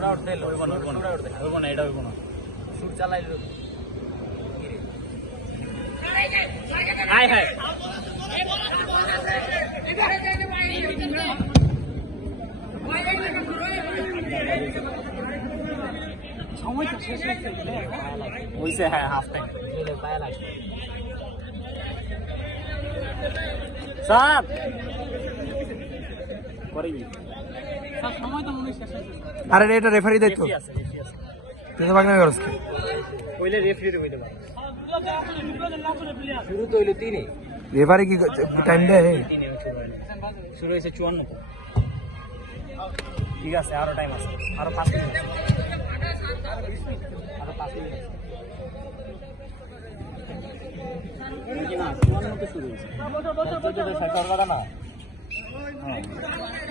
উড়া উঠতে হইব না এটা হইব না সুর চালাইল হাই হাই সময়টা শেষ হয়েছে হ্যাঁ হাফ টাইম পায়া লাগছে স্যার সময় তো মনে শেষ হয়েছে আরে এটা রেফারি দায়িত্ব তুই তো বাগনা করছ কি কইলে রেফারি হইতে পারে শুরু তো হইলো 3 রেফারি কি টাইম দেয় 3 শুরু হইছে 54 ঠিক আছে আরো টাইম আছে আরো 5 মিনিট আরো 5 মিনিট না 54 তো শুরু হইছে